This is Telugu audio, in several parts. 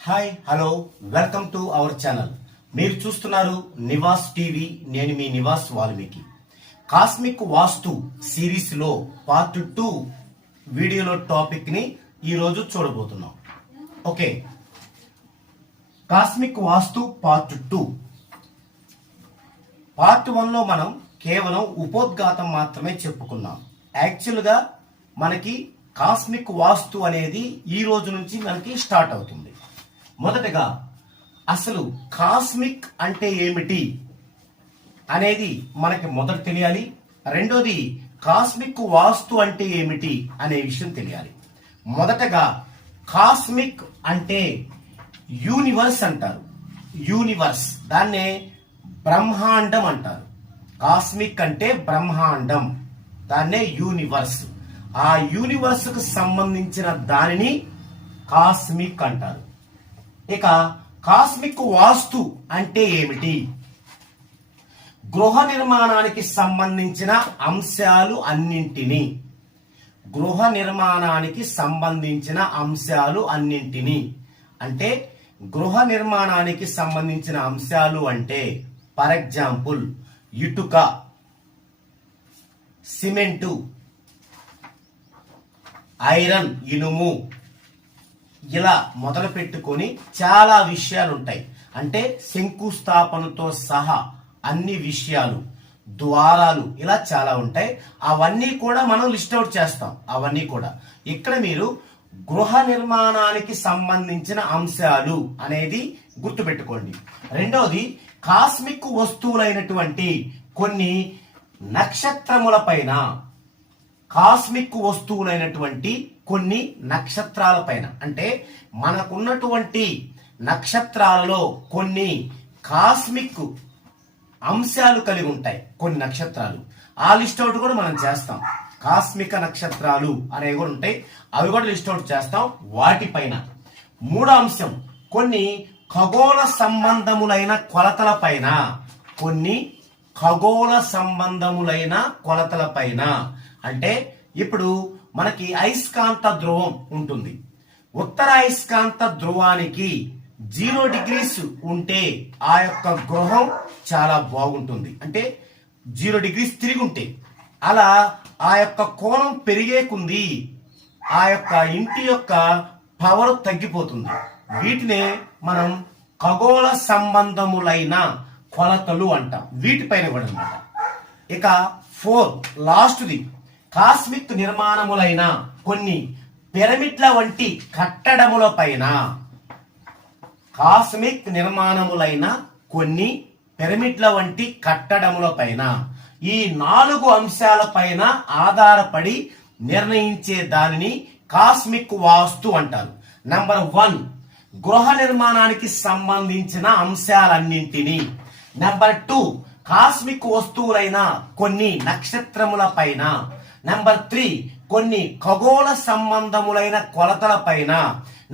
Hi hello welcome to our channel. మీరు చూస్తున్నారు నివాస్ టీవీ. నేను మీ నివాస్ వాల్మీకి. కాస్మిక్ వాస్తు సిరీస్ లో పార్ట్ 2 వీడియోలో టాపిక్ ని ఈరోజు చూడబోతున్నాం. ఓకే, కాస్మిక్ వాస్తు పార్ట్ 2. పార్ట్ 1 లో మనం కేవలం ఉపోద్ఘాతం మాత్రమే చెప్పుకున్నాం. యాక్చువల్ గా మనకి కాస్మిక్ వాస్తు అనేది ఈ రోజు నుంచి మనకి స్టార్ట్ అవుతుంది. మొదటగా అసలు కాస్మిక్ అంటే ఏమిటి అనేది మనకి మొదట తెలియాలి. రెండోది కాస్మిక్ వాస్తు అంటే ఏమిటి అనే విషయం తెలియాలి. మొదటగా కాస్మిక్ అంటే యూనివర్స్ అంటారు. యూనివర్స్, దాన్నే బ్రహ్మాండం అంటారు. కాస్మిక్ అంటే బ్రహ్మాండం, దాన్నే యూనివర్స్. ఆ యూనివర్స్ కు సంబంధించిన దానిని కాస్మిక్ అంటారు. ఇక కాస్మిక్ వాస్తు అంటే ఏమిటి? గృహ నిర్మాణానికి సంబంధించిన అంశాలు అన్నింటినీ అంటే గృహ నిర్మాణానికి సంబంధించిన అంశాలు అంటే ఫర్ ఎగ్జాంపుల్ ఇటుక, సిమెంటు, ఐరన్, ఇనుము, ఇలా మొదలు పెట్టుకొని చాలా విషయాలు ఉంటాయి. అంటే శంకుస్థాపనతో సహా అన్ని విషయాలు, ద్వారాలు, ఇలా చాలా ఉంటాయి. అవన్నీ కూడా మనం లిస్ట్ అవుట్ చేస్తాం. అవన్నీ కూడా ఇక్కడ మీరు గృహ నిర్మాణానికి సంబంధించిన అంశాలు అనేది గుర్తుపెట్టుకోండి. రెండోది కాస్మిక్ వస్తువులైనటువంటి కొన్ని నక్షత్రముల పైన, కాస్మిక్ వస్తువులైనటువంటి కొన్ని నక్షత్రాల పైన, అంటే మనకున్నటువంటి నక్షత్రాలలో కొన్ని కాస్మిక్ అంశాలు కలిగి ఉంటాయి. కొన్ని నక్షత్రాలు, ఆ లిస్ట్ అవుట్ కూడా మనం చేస్తాం. కాస్మిక నక్షత్రాలు అనేవి కూడా ఉంటాయి, అవి కూడా లిస్ట్ అవుట్ చేస్తాం. వాటిపైన మూడో అంశం కొన్ని ఖగోళ సంబంధములైన కొలతల పైన, కొన్ని ఖగోళ సంబంధములైన కొలతల పైన. అంటే ఇప్పుడు మనకి అయస్కాంత ధ్రువం ఉంటుంది. ఉత్తర అయస్కాంత ధ్రువానికి 0 degrees ఉంటే ఆ యొక్క గృహం చాలా బాగుంటుంది. అంటే 0 degrees తిరిగి ఉంటే, అలా ఆ యొక్క కోణం పెరిగే కొంది ఆ యొక్క ఇంటి యొక్క పవర్ తగ్గిపోతుంది. వీటినే మనం ఖగోళ సంబంధములైన కొలతలు అంటాం. వీటిపైన కూడా అనమాట. ఇక 4 లాస్ట్ది కాస్మిక్ నిర్మాణములైన కొన్ని పిరమిడ్ల వంటి కట్టడముల పైన, కాస్మిక్ నిర్మాణములైన కొన్ని పిరమిడ్ల వంటి కట్టడముల పైన, ఈ 4 అంశాల పైన ఆధారపడి నిర్ణయించే దానిని కాస్మిక్ వాస్తు అంటారు. నంబర్ 1 గృహ నిర్మాణానికి సంబంధించిన అంశాలన్నింటినీ. నంబర్ 2 కాస్మిక్ వస్తువులైన కొన్ని నక్షత్రముల పైన. నంబర్ 3 కొన్ని ఖగోళ సంబంధములైన కొలతల పైన.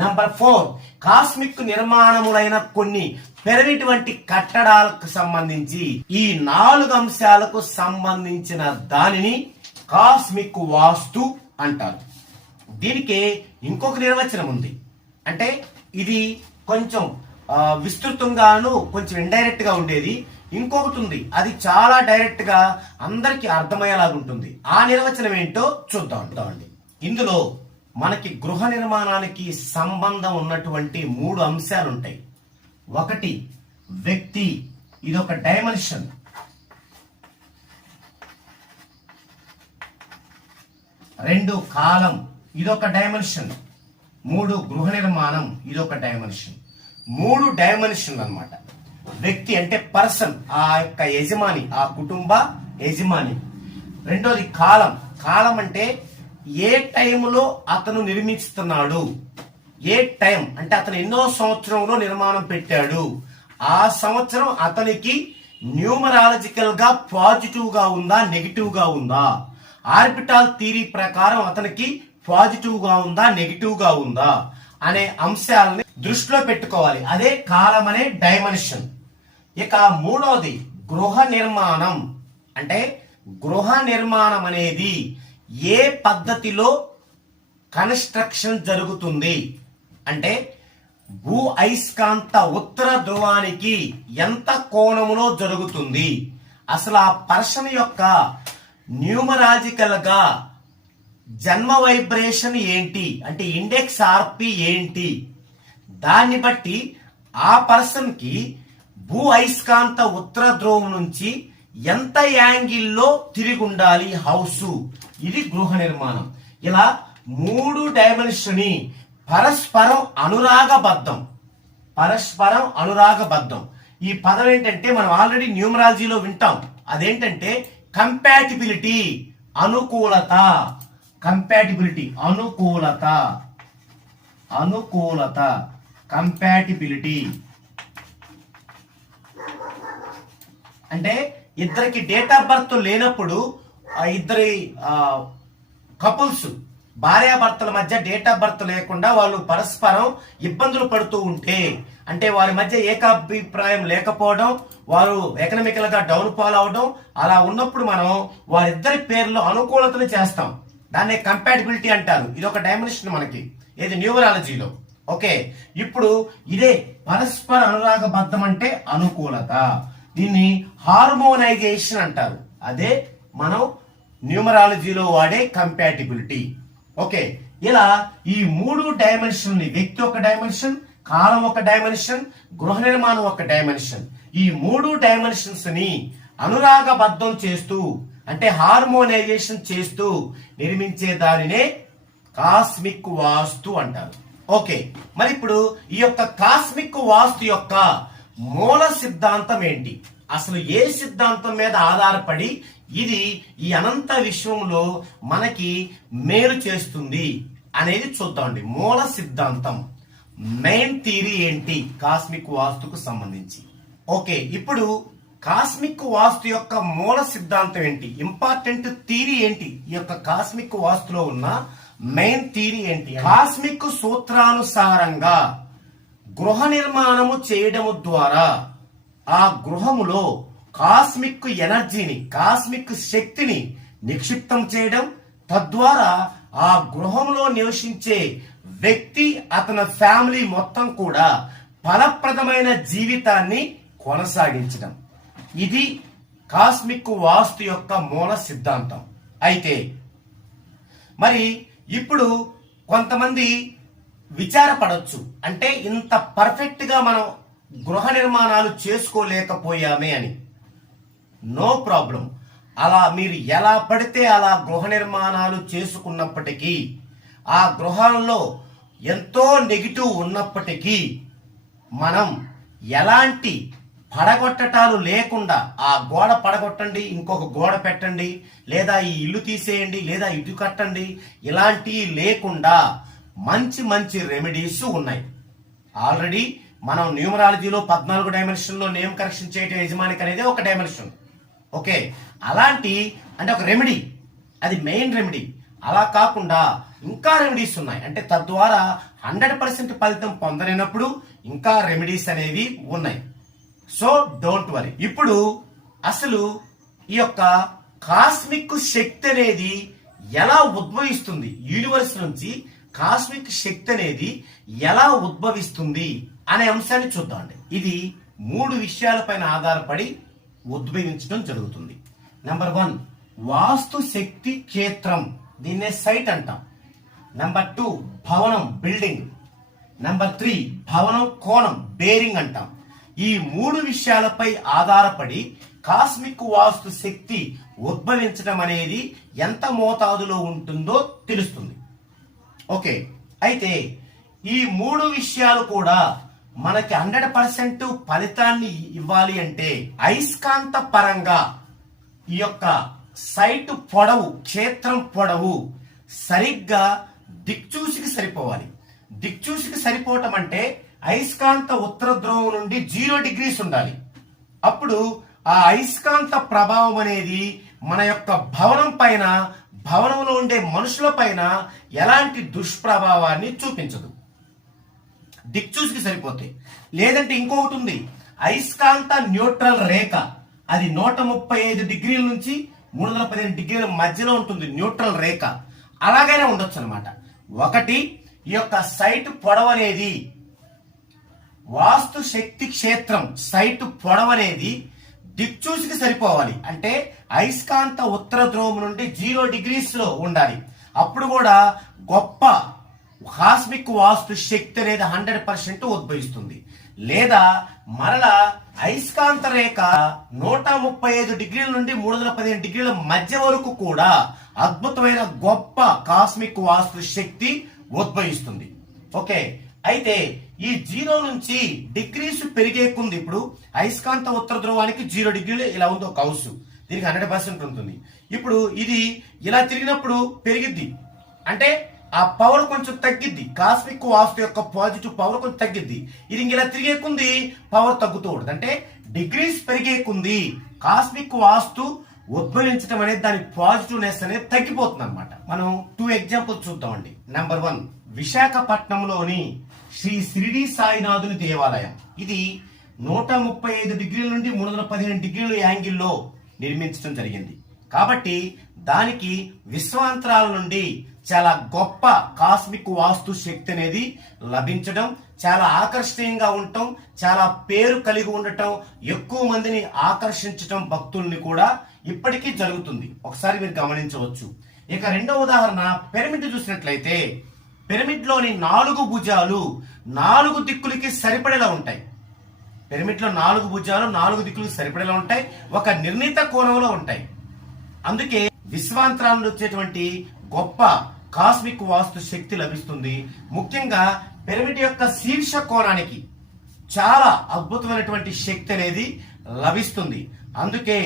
నంబర్ 4 కాస్మిక్ నిర్మాణములైన కొన్ని పిరమిడ్ వంటి కట్టడాలకు సంబంధించి ఈ 4 అంశాలకు సంబంధించిన దానిని కాస్మిక్ వాస్తు అంటారు. దీనికి ఇంకొక నిర్వచనం ఉంది. అంటే ఇది కొంచెం విస్తృతంగాను కొంచెం ఇండైరెక్ట్ గా ఉండేది. ఇంకొకటి ఉంది, అది చాలా డైరెక్ట్ గా అందరికి అర్థమయ్యేలాగా ఉంటుంది. ఆ నిర్వచనం ఏంటో చూద్దామండి. ఇందులో మనకి గృహ నిర్మాణానికి సంబంధం ఉన్నటువంటి 3 అంశాలు ఉంటాయి. 1 వ్యక్తి, ఇదొక డైమెన్షన్. 2 కాలం, ఇదొక డైమెన్షన్. 3 గృహ నిర్మాణం, ఇదొక డైమెన్షన్. 3 డైమెన్షన్లు అన్నమాట. వ్యక్తి అంటే పర్సన్, ఆ యొక్క యజమాని, ఆ కుటుంబ యజమాని. రెండోది కాలం. కాలం అంటే ఏ టైంలో అతను నిర్మిస్తున్నాడు, ఏ టైం అంటే అతను ఎన్నో సంవత్సరంలో నిర్మాణం పెట్టాడు, ఆ సంవత్సరం అతనికి న్యూమరాలజికల్ గా పాజిటివ్ గా ఉందా, నెగిటివ్ గా ఉందా, ఆర్బిటాల్ థియరీ ప్రకారం అతనికి పాజిటివ్ గా ఉందా, నెగిటివ్ గా ఉందా అనే అంశాలని దృష్టిలో పెట్టుకోవాలి. అదే కాలం అనే డైమెన్షన్. ఇక మూడోది గృహ నిర్మాణం. అంటే గృహ నిర్మాణం అనేది ఏ పద్ధతిలో కన్స్ట్రక్షన్ జరుగుతుంది, అంటే భూ అయస్కాంత ఉత్తర ధ్రువానికి ఎంత కోణములో జరుగుతుంది? అసలు ఆ పర్సన్ యొక్క న్యూమరాజికల్ గా జన్మ వైబ్రేషన్ ఏంటి, అంటే ఇండెక్స్ ఆర్పి ఏంటి, దాన్ని బట్టి ఆ పర్సన్ కి భూ అయస్కాంత ఉత్తర ధ్రువం నుంచి ఎంత యాంగిల్లో తిరిగి ఉండాలి హౌస్. ఇది గృహ నిర్మాణం. ఇలా 3 డైమెన్షన్ పరస్పరం అనురాగబద్ధం. పరస్పరం అనురాగబద్ధం ఈ పదం ఏంటంటే మనం ఆల్రెడీ న్యూమరాలజీలో వింటాం. అదేంటంటే కంపాటిబిలిటీ, అనుకూలత. కంపాటిబిలిటీ అనుకూలత, అనుకూలత కంపాటిబిలిటీ అంటే ఇద్దరికి డేట్ ఆఫ్ బర్త్ లేనప్పుడు ఇద్దరి కపుల్స్ భార్యాభర్తల మధ్య డేట్ ఆఫ్ బర్త్ లేకుండా వాళ్ళు పరస్పరం ఇబ్బందులు పడుతూ ఉంటే, అంటే వారి మధ్య ఏకాభిప్రాయం లేకపోవడం, వారు ఎకనామికల్ గా డౌన్ ఫాల్ అవడం, అలా ఉన్నప్పుడు మనం వారిద్దరి పేర్లో అనుకూలతలు చేస్తాం. దాన్నే కంపాటిబిలిటీ అంటారు. ఇది ఒక డైమెన్షన్ మనకి ఏది న్యూమరాలజీలో. ఓకే, ఇప్పుడు ఇదే పరస్పర అనురాగబద్ధం అంటే అనుకూలత. దీన్ని హార్మోనైజేషన్ అంటారు. అదే మనం న్యూమరాలజీలో వాడే కంపాటిబిలిటీ. ఓకే, ఇలా ఈ 3 డైమెన్షన్, వ్యక్తి ఒక డైమెన్షన్, కాలం ఒక డైమెన్షన్, గృహ నిర్మాణం ఒక డైమెన్షన్, ఈ 3 డైమెన్షన్స్ ని అనురాగబద్ధం చేస్తూ అంటే హార్మోనైజేషన్ చేస్తూ నిర్మించే దానినే కాస్మిక్ వాస్తు అంటారు. ఓకే, మరి ఇప్పుడు ఈ యొక్క కాస్మిక్ వాస్తు యొక్క మూల సిద్ధాంతం ఏంటి? అసలు ఏ సిద్ధాంతం మీద ఆధారపడి ఇది ఈ అనంత విశ్వంలో మనకి మేలు చేస్తుంది అనేది చూద్దామండి. మూల సిద్ధాంతం, మెయిన్ థియరీ ఏంటి కాస్మిక్ వాస్తుకు సంబంధించి? ఓకే, ఇప్పుడు కాస్మిక్ వాస్తు యొక్క మూల సిద్ధాంతం ఏంటి, ఇంపార్టెంట్ థియరీ ఏంటి, ఈ యొక్క కాస్మిక్ వాస్తులో ఉన్న మెయిన్ థియరీ ఏంటి? కాస్మిక్ సూత్రానుసారంగా గృహ నిర్మాణము చేయడము ద్వారా ఆ గృహములో కాస్మిక్ ఎనర్జీని, కాస్మిక్ శక్తిని నిక్షిప్తం చేయడం, తద్వారా ఆ గృహంలో నివసించే వ్యక్తి, అతని ఫ్యామిలీ మొత్తం కూడా ఫలప్రదమైన జీవితాన్ని కొనసాగించడం. ఇది కాస్మిక్ వాస్తు యొక్క మూల సిద్ధాంతం. అయితే మరి ఇప్పుడు కొంతమంది విచారపడవచ్చు, అంటే ఇంత పర్ఫెక్ట్ గా మనం గృహ నిర్మాణాలు చేసుకోలేకపోయామే అని. No problem. అలా మీరు ఎలా పడితే అలా గృహ నిర్మాణాలు చేసుకున్నప్పటికీ, ఆ గృహాల్లో ఎంతో నెగిటివ్ ఉన్నప్పటికీ మనం ఎలాంటి పడగొట్టటాలు లేకుండా, ఆ గోడ పడగొట్టండి, ఇంకొక గోడ పెట్టండి, లేదా ఈ ఇల్లు తీసేయండి, లేదా ఇటు కట్టండి, ఇలాంటివి లేకుండా మంచి మంచి రెమెడీస్ ఉన్నాయి. ఆల్రెడీ మనం న్యూమరాలజీలో 14 డైమెన్షన్ లో నేమ్ కరెక్షన్ చేయడం యజమానికి అనేది ఒక డైమెన్షన్. ఓకే, అలాంటి అంటే ఒక రెమెడీ, అది మెయిన్ రెమెడీ. అలా కాకుండా ఇంకా రెమెడీస్ ఉన్నాయి, అంటే తద్వారా 100% ఫలితం పొందలేనప్పుడు ఇంకా రెమెడీస్ అనేవి ఉన్నాయి. So don't worry. ఇప్పుడు అసలు ఈ యొక్క కాస్మిక్ శక్తి అనేది ఎలా ఉద్భవిస్తుంది, యూనివర్స్ నుంచి కాస్మిక్ శక్తి అనేది ఎలా ఉద్భవిస్తుంది అనే అంశాన్ని చూద్దామండి. ఇది 3 విషయాలపైన ఆధారపడి ఉద్భవించడం జరుగుతుంది. నెంబర్ 1 వాస్తు శక్తి క్షేత్రం, దీన్నే సైట్ అంటాం. నెంబర్ 2 భవనం, బిల్డింగ్. నెంబర్ 3 భవనం కోణం, బేరింగ్ అంటాం. ఈ 3 విషయాలపై ఆధారపడి కాస్మిక్ వాస్తు శక్తి ఉద్భవించడం అనేది ఎంత మోతాదులో ఉంటుందో తెలుస్తుంది. ఓకే, అయితే ఈ 3 విషయాలు కూడా మనకి 100% ఫలితాన్ని ఇవ్వాలి అంటే అయస్కాంత పరంగా ఈ యొక్క సైట్ పొడవు, క్షేత్రం పొడవు సరిగ్గా దిక్చూసికి సరిపోవాలి. దిక్చూసికి సరిపోవటం అంటే అయస్కాంత ఉత్తర ధ్రువం నుండి 0 degrees ఉండాలి. అప్పుడు ఆ అయస్కాంత ప్రభావం అనేది మన యొక్క భవనం పైన, భవనంలో ఉండే మనుషుల పైన ఎలాంటి దుష్ప్రభావాన్ని చూపించదు, దిక్చూసికి సరిపోతే. లేదంటే ఇంకొకటి ఉంది, అయస్కాంత న్యూట్రల్ రేఖ, అది 135 degrees నుంచి 315 degrees మధ్యలో ఉంటుంది న్యూట్రల్ రేఖ. అలాగైనా ఉండొచ్చు అనమాట. ఒకటి, ఈ యొక్క సైట్ పొడవు అనేది వాస్తు శక్తి క్షేత్రం సైట్ పొడవు అనేది దిక్చూసికి సరిపోవాలి. అంటే అయస్కాంత ఉత్తర ధ్రువం నుండి 0 డిగ్రీస్ లో ఉండాలి. అప్పుడు కూడా గొప్ప కాస్మిక్ వాస్తు శక్తి అనేది 100% ఉద్భవిస్తుంది. లేదా మరలా అయస్కాంత రేఖ 135 డిగ్రీల నుండి 315 డిగ్రీల మధ్య వరకు కూడా అద్భుతమైన గొప్ప కాస్మిక్ వాస్తు శక్తి ఉద్భవిస్తుంది. ఓకే, అయితే ఈ 0 నుంచి డిగ్రీస్ పెరిగే కొంది ఇప్పుడు అయస్కాంత ఉత్తర ధ్రువానికి 0 డిగ్రీలు ఇలా ఉంది ఒక హౌస్, దీనికి 100% ఉంటుంది. ఇప్పుడు ఇది ఇలా తిరిగినప్పుడు పెరిగిద్ది, అంటే ఆ పవర్ కొంచెం తగ్గిద్ది. కాస్మిక్ వాస్తు యొక్క పాజిటివ్ పవర్ కొంచెం తగ్గిద్ది. ఇది ఇలా తిరిగే కొంది పవర్ తగ్గుతూ ఉంటుంది. అంటే డిగ్రీస్ పెరిగే కొంది కాస్మిక్ వాస్తు ఉద్భవించడం అనేది దాని పాజిటివ్నెస్ అనేది తగ్గిపోతుంది అనమాట. మనం 2 ఎగ్జాంపుల్స్ చూద్దామండి. నెంబర్ 1, విశాఖపట్నంలోని శ్రీ షిరిడి సాయినాథుని దేవాలయం. ఇది 135 డిగ్రీల నుండి 315 డిగ్రీల యాంగిల్లో నిర్మించడం జరిగింది. కాబట్టి దానికి విశ్వాంతరాల నుండి చాలా గొప్ప కాస్మిక్ వాస్తు శక్తి అనేది లభించడం, చాలా ఆకర్షణీయంగా ఉండటం, చాలా పేరు కలిగి ఉండటం, ఎక్కువ మందిని ఆకర్షించటం భక్తుల్ని కూడా ఇప్పటికీ జరుగుతుంది. ఒకసారి మీరు గమనించవచ్చు. ఇక రెండవ ఉదాహరణ, పిరమిడ్ చూసినట్లయితే పిరమిడ్ లోని 4 భుజాలు 4 దిక్కులకి సరిపడేలా ఉంటాయి. పిరమిడ్ లో 4 భుజాలు 4 దిక్కులకు సరిపడేలా ఉంటాయి, ఒక నిర్ణీత కోణంలో ఉంటాయి. అందుకే విశ్వాంతరాలను వచ్చేటువంటి గొప్ప కాస్మిక్ వాస్తు శక్తి లభిస్తుంది. ముఖ్యంగా పిరమిడ్ యొక్క శీర్ష కోణానికి చాలా అద్భుతమైనటువంటి శక్తి అనేది లభిస్తుంది. అందుకే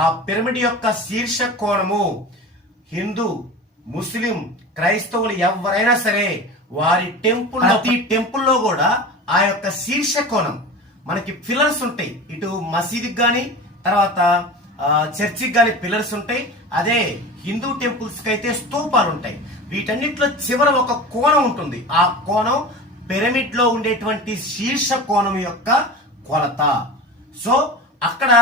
ఆ పిరమిడ్ యొక్క శీర్ష కోణము హిందూ, ముస్లిం, క్రైస్తవులు ఎవరైనా సరే వారి ప్రతి టెంపుల్లో కూడా ఆ యొక్క శీర్ష కోణం మనకి పిల్లర్స్ ఉంటాయి. ఇటు మసీదుకి గాని తర్వాత చర్చికి గాని పిల్లర్స్ ఉంటాయి. అదే హిందూ టెంపుల్స్ కి అయితే స్తూపాలు ఉంటాయి. వీటన్నిటిలో చివర ఒక కోణం ఉంటుంది. ఆ కోణం పిరమిడ్ లో ఉండేటువంటి శీర్ష కోణం యొక్క కొలత. సో అక్కడ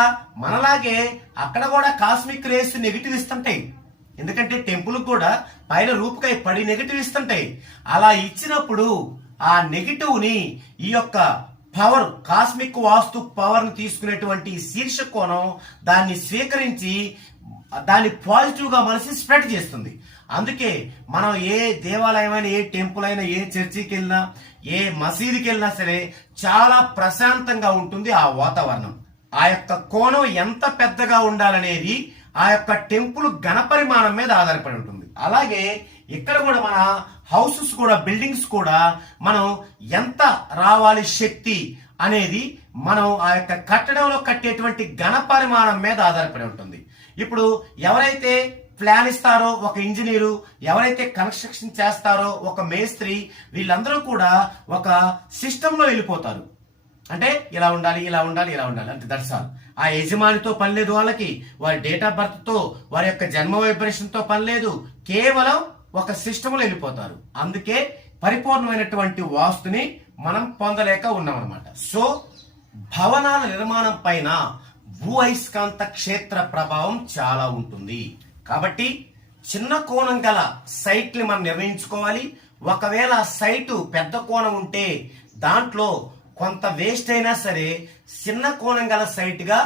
మనలాగే అక్కడ కూడా కాస్మిక్ రేస్ నెగిటివ్ ఇస్తుంటాయి. ఎందుకంటే టెంపుల్ కూడా పైన రూపుకై పడి నెగిటివ్ ఇస్తుంటాయి. అలా ఇచ్చినప్పుడు ఆ నెగిటివ్ ని ఈ యొక్క పవర్, కాస్మిక్ వాస్తు పవర్ ని తీసుకునేటువంటి శీర్ష కోణం దాన్ని స్వీకరించి దాన్ని పాజిటివ్ గా మనసి స్ప్రెడ్ చేస్తుంది. అందుకే మనం ఏ దేవాలయం అయినా, ఏ టెంపుల్ అయినా, ఏ చర్చికి వెళ్ళినా, ఏ మసీదుకి వెళ్ళినా సరే చాలా ప్రశాంతంగా ఉంటుంది ఆ వాతావరణం. ఆ యొక్క కోణం ఎంత పెద్దగా ఉండాలనేది ఆ యొక్క టెంపుల్ ఘనపరిమాణం మీద ఆధారపడి ఉంటుంది. అలాగే ఇక్కడ కూడా మన హౌసెస్ కూడా, బిల్డింగ్స్ కూడా మనం ఎంత రావాలి శక్తి అనేది మనం ఆ యొక్క కట్టడంలో కట్టేటువంటి ఘనపరిమాణం మీద ఆధారపడి ఉంటుంది. ఇప్పుడు ఎవరైతే ప్లాన్ ఇస్తారో ఒక ఇంజనీరు, ఎవరైతే కన్స్ట్రక్షన్ చేస్తారో ఒక మేస్త్రి, వీళ్ళందరూ కూడా ఒక సిస్టంలో వెళ్ళిపోతారు. అంటే ఇలా ఉండాలి, ఇలా ఉండాలి, ఇలా ఉండాలి అంటే దట్స్ ఆల్. ఆ యజమానితో పని లేదు వాళ్ళకి, వారి డేట్ ఆఫ్ బర్త్ తో, వారి యొక్క జన్మ వైబ్రేషన్ తో పని లేదు. కేవలం ఒక సిస్టంలో వెళ్ళిపోతారు. అందుకే పరిపూర్ణమైనటువంటి వాస్తుని మనం పొందలేక ఉన్నాం అనమాట. సో భవనాల నిర్మాణం పైన భూ అయస్కాంత క్షేత్ర ప్రభావం చాలా ఉంటుంది. కాబట్టి చిన్న కోణం గల సైట్ ని మనం నిర్ణయించుకోవాలి. ఒకవేళ సైటు పెద్ద కోణం ఉంటే దాంట్లో కొంత వేస్ట్ అయినా సరే చిన్న కోణం గల సైట్ గా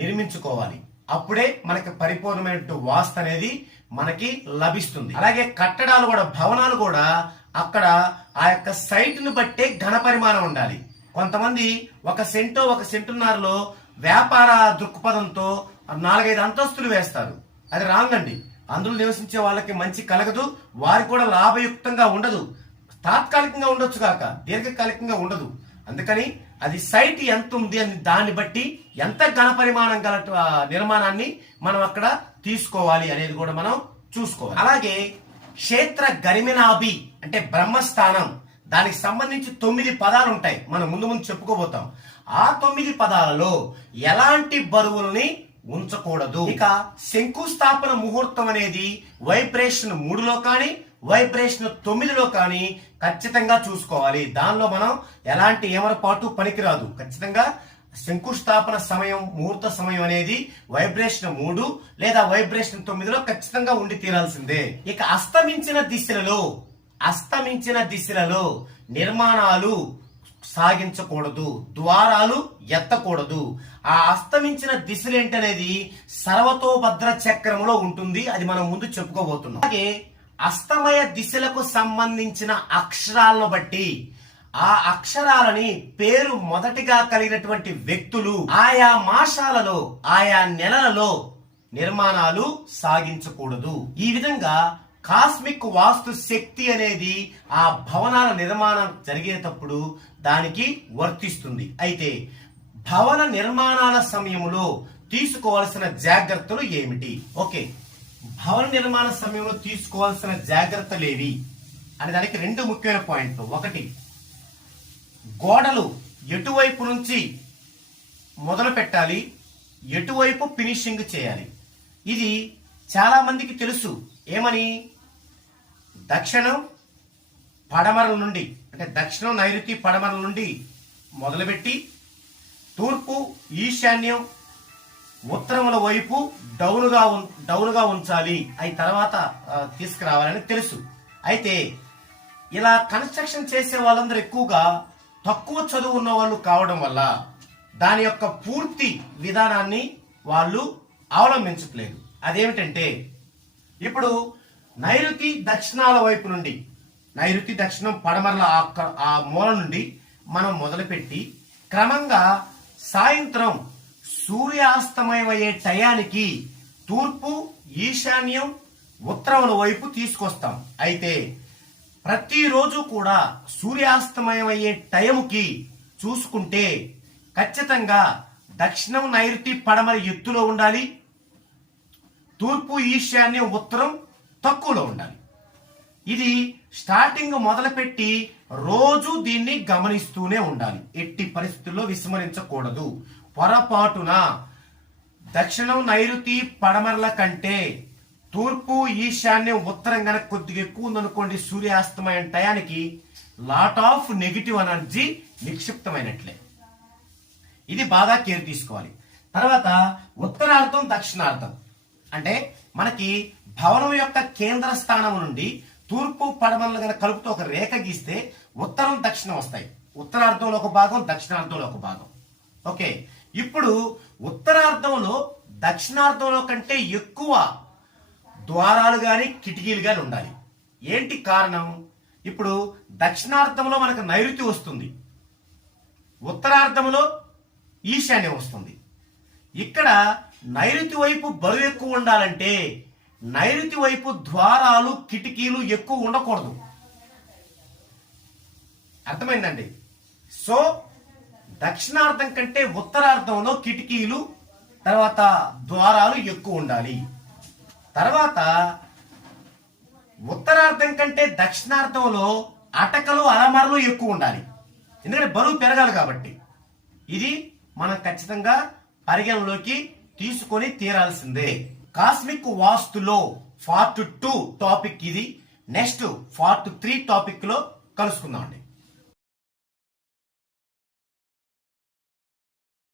నిర్మించుకోవాలి. అప్పుడే మనకి పరిపూర్ణమైన వాస్తు అనేది మనకి లభిస్తుంది. అలాగే కట్టడాలు కూడా, భవనాలు కూడా అక్కడ ఆ యొక్క సైట్ ను బట్టే ఘన పరిమాణం ఉండాలి. కొంతమంది ఒక సెంటున్నరలో వ్యాపార దృక్పథంతో 4-5 అంతస్తులు వేస్తారు. అది రాంగ్ అండి. అందులో నివసించే వాళ్ళకి మంచి కలగదు, వారికి కూడా లాభయుక్తంగా ఉండదు. తాత్కాలికంగా ఉండొచ్చు కాక దీర్ఘకాలికంగా ఉండదు. అందుకని అది సైట్ ఎంత ఉంది అని దాన్ని బట్టి ఎంత ఘన పరిమాణం గల నిర్మాణాన్ని మనం అక్కడ తీసుకోవాలి అనేది కూడా మనం చూసుకోవాలి. అలాగే క్షేత్ర గరిమినాభి అంటే బ్రహ్మస్థానం, దానికి సంబంధించి 9 పదాలు ఉంటాయి. మనం ముందు చెప్పుకోబోతాం. ఆ 9 పదాలలో ఎలాంటి బరువుల్ని ఉంచకూడదు. ఇక శంకుస్థాపన ముహూర్తం అనేది వైబ్రేషన్ 3లో కానీ వైబ్రేషన్ 9లో కానీ ఖచ్చితంగా చూసుకోవాలి. దానిలో మనం ఎలాంటి ఏమరపాటు పనికిరాదు. ఖచ్చితంగా శంకుస్థాపన సమయం, ముహూర్త సమయం అనేది వైబ్రేషన్ 3 లేదా వైబ్రేషన్ 9లో ఖచ్చితంగా ఉండి తీరాల్సిందే. ఇక అస్తమించిన దిశలలో నిర్మాణాలు సాగించకూడదు, ద్వారాలు ఎత్తకూడదు. ఆ అస్తమించిన దిశలు ఏంటనేది సర్వతోభద్ర చక్రములో ఉంటుంది. అది మనం ముందు చెప్పుకోబోతున్నాం. అలాగే అస్తమయ దిశలకు సంబంధించిన అక్షరాలను బట్టి ఆ అక్షరాలని పేరు మొదటిగా కలిగినటువంటి వ్యక్తులు ఆయా మాసాలలో ఆయా నెలలలో నిర్మాణాలు సాగించకూడదు. ఈ విధంగా కాస్మిక్ వాస్తు శక్తి అనేది ఆ భవనాల నిర్మాణం జరిగేటప్పుడు దానికి వర్తిస్తుంది. అయితే భవన నిర్మాణాల సమయంలో తీసుకోవాల్సిన జాగ్రత్తలు ఏమిటి? ఓకే, భవన నిర్మాణ సమయంలో తీసుకోవాల్సిన జాగ్రత్తలు ఏవి అనే దానికి రెండు ముఖ్యమైన పాయింట్లు. ఒకటి, గోడలు ఎటువైపు నుంచి మొదలు పెట్టాలి, ఎటువైపు ఫినిషింగ్ చేయాలి. ఇది చాలా మందికి తెలుసు. ఏమని? దక్షిణం పడమరల నుండి, అంటే దక్షిణం నైరుతి పడమరల నుండి మొదలుపెట్టి తూర్పు ఈశాన్యం ఉత్తరముల వైపు డౌన్గా ఉంచాలి, అవి తర్వాత తీసుకురావాలని తెలుసు. అయితే ఇలా కన్స్ట్రక్షన్ చేసే వాళ్ళందరూ ఎక్కువగా తక్కువ చదువు ఉన్న వాళ్ళు కావడం వల్ల దాని యొక్క పూర్తి విధానాన్ని వాళ్ళు అవలంబించట్లేదు. అదేమిటంటే, ఇప్పుడు నైరుతి దక్షిణాల వైపు నుండి, నైరుతి దక్షిణం పడమరల ఆ మూల నుండి మనం మొదలుపెట్టి క్రమంగా సాయంత్రం సూర్యాస్తమయమయ్యే టయానికి తూర్పు ఈశాన్యం ఉత్తరముల వైపు తీసుకొస్తాం. అయితే ప్రతిరోజు కూడా సూర్యాస్తమయమయ్యే టైంకి చూసుకుంటే ఖచ్చితంగా దక్షిణం నైరుతి పడమర ఎత్తులో ఉండాలి, తూర్పు ఈశాన్యం ఉత్తరం తక్కువలో ఉండాలి. ఇది స్టార్టింగ్ మొదలుపెట్టి రోజు దీన్ని గమనిస్తూనే ఉండాలి. ఎట్టి పరిస్థితుల్లో విస్మరించకూడదు. పొరపాటున దక్షిణం నైరుతి పడమరల కంటే తూర్పు ఈశాన్యం ఉత్తరం కనుక కొద్దిగా ఎక్కువ ఉందనుకోండి, సూర్యాస్తమయం టయానికి లాట్ ఆఫ్ నెగిటివ్ ఎనర్జీ నిక్షిప్తమైనట్లే. ఇది బాగా కేర్ తీసుకోవాలి. తర్వాత ఉత్తరార్థం దక్షిణార్థం అంటే మనకి భవనం యొక్క కేంద్ర స్థానం నుండి తూర్పు పడమరలు కనుక కలుపుతూ ఒక రేఖ గీస్తే ఉత్తరం దక్షిణం వస్తాయి. ఉత్తరార్థంలో ఒక భాగం, దక్షిణార్థంలో ఒక భాగం. ఓకే, ఇప్పుడు ఉత్తరార్థంలో దక్షిణార్థంలో కంటే ఎక్కువ ద్వారాలు గాని కిటికీలు గాని ఉండాలి. ఏంటి కారణం? ఇప్పుడు దక్షిణార్థంలో మనకు నైరుతి వస్తుంది, ఉత్తరార్థంలో ఈశాన్యం వస్తుంది. ఇక్కడ నైరుతి వైపు బరువు ఎక్కువ ఉండాలంటే నైరుతి వైపు ద్వారాలు కిటికీలు ఎక్కువ ఉండకూడదు. అర్థమైందండి? సో దక్షిణార్థం కంటే ఉత్తరార్థంలో కిటికీలు తర్వాత ద్వారాలు ఎక్కువ ఉండాలి. తర్వాత ఉత్తరార్థం కంటే దక్షిణార్థంలో అటకలు అలమరలు ఎక్కువ ఉండాలి. ఎందుకంటే బరువు పెరగాలి కాబట్టి. ఇది మనం ఖచ్చితంగా పరిగణలోకి తీసుకొని తీరాల్సిందే. కాస్మిక్ వాస్తులో పార్ట్ 2 టాపిక్ ఇది. నెక్స్ట్ పార్ట్ 3 టాపిక్ లో కలుసుకుందామండి.